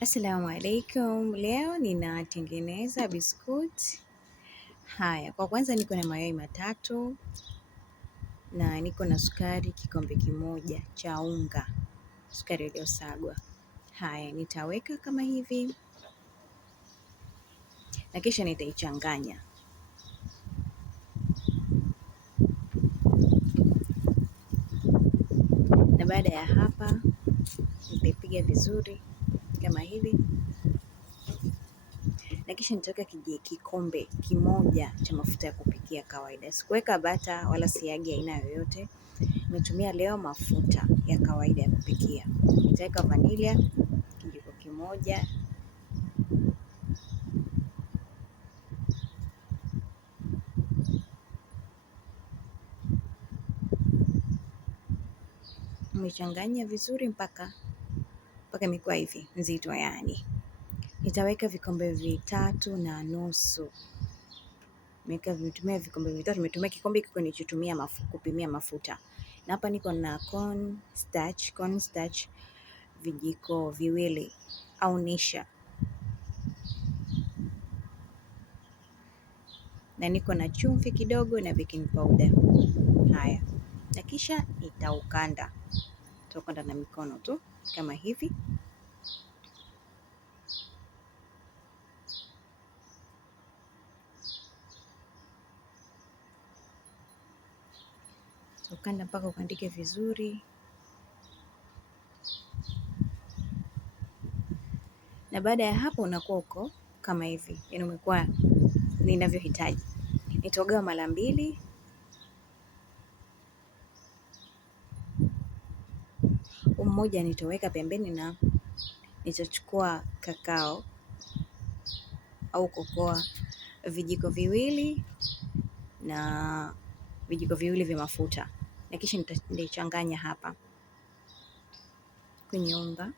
Assalamu alaikum. Leo ninatengeneza biskuti. Haya, kwa kwanza niko na mayai matatu na niko na sukari kikombe kimoja cha unga, sukari iliyosagwa. Haya, nitaweka kama hivi na kisha nitaichanganya. Na baada ya hapa nitaipiga vizuri kama hivi. Na kisha nitaweka kikombe kimoja cha mafuta ya kupikia kawaida. Sikuweka bata wala siagi aina yoyote. Nimetumia leo mafuta ya kawaida ya kupikia. Nitaweka vanilla kijiko kimoja. Nimechanganya vizuri mpaka imekuwa hivi nzito yani. Nitaweka vikombe 3.5. Nimetumia vikombe 3, nimetumia kikombe kiko nilichotumia kupimia mafuta. Na hapa niko na corn starch vijiko 2 au nisha. Na niko na chumvi kidogo na baking powder. Haya. Na kisha nitaukanda na mikono tu kama hivi. Ukanda mpaka ukandike vizuri. Na baada ya hapo unakuwa uko kama hivi. Yaani umekuwa ninavyohitaji. Nitagawa mara 2. Mmoja nitaweka pembeni na nitachukua kakao au kokoa vijiko 2 na vijiko 2 vya mafuta. Na kisha nitachanganya hapa kwenye unga.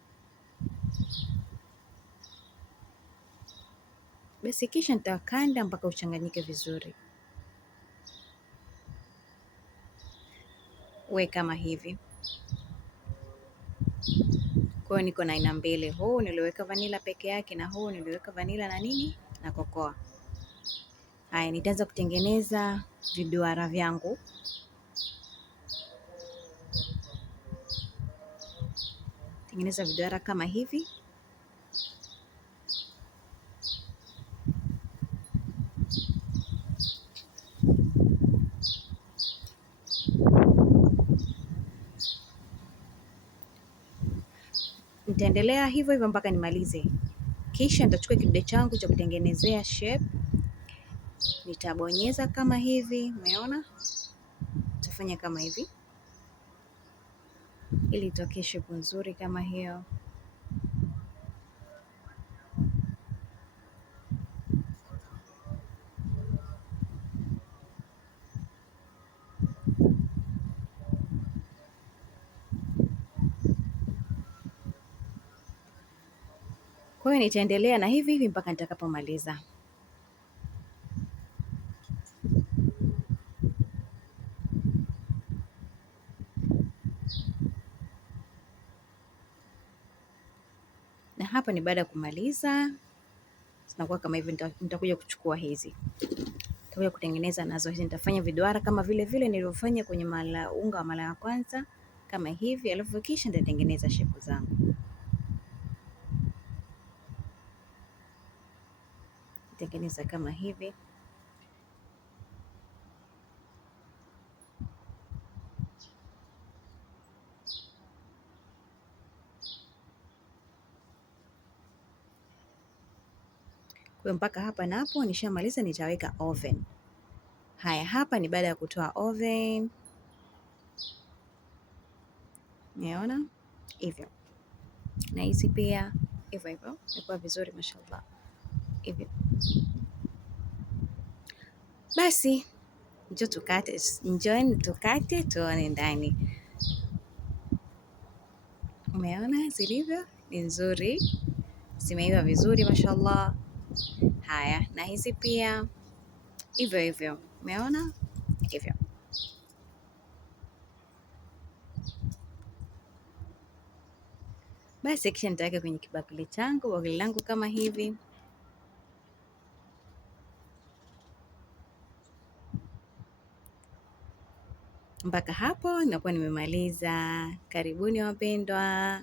Basi kisha nitakanda mpaka uchanganyike vizuri. Uwe kama hivi. Kwa hiyo niko na aina mbili. Huu niliweka vanilla peke yake na huu niliweka vanilla na nini? Na kokoa. Haya, nitaanza kutengeneza viduara vyangu. Tengeneza viduara kama hivi. Nitaendelea hivyo hivyo mpaka nimalize. Kisha nitachukua kidude changu cha kutengenezea shape. Nitabonyeza kama hivi, umeona? Tutafanya kama hivi ili itoke shape nzuri kama hiyo. Kwa hiyo nitaendelea na hivi hivi mpaka nitakapomaliza. Na hapa ni baada ya kumaliza. Zinakuwa kama hivi, nitakuja kuchukua hizi. Nitakuja kutengeneza nazo hizi. Nitafanya viduara kama vile vile nilivyofanya kwenye unga wa mara ya kwanza kama hivi, alafu kisha nitatengeneza shape zangu. Nitengeneza kama hivi. Kwa mpaka hapa na hapo nishamaliza, nitaweka oven. Haya, hapa ni baada ya kutoa oven. Umeona? Hivyo. Na hizi pia hivyo hivyo. Imekuwa vizuri mashallah. Hivyo. Basi, njoo tukate tuone ndani. Umeona zilivyo? Ni nzuri. Zimeiva vizuri mashallah. Haya, na hizi pia hivyo hivyo. Umeona? Hivyo. Basi kisha nitaweka kwenye kibakuli changu, bakuli langu kama hivi. Mpaka hapo nakuwa nimemaliza. Karibuni wapendwa.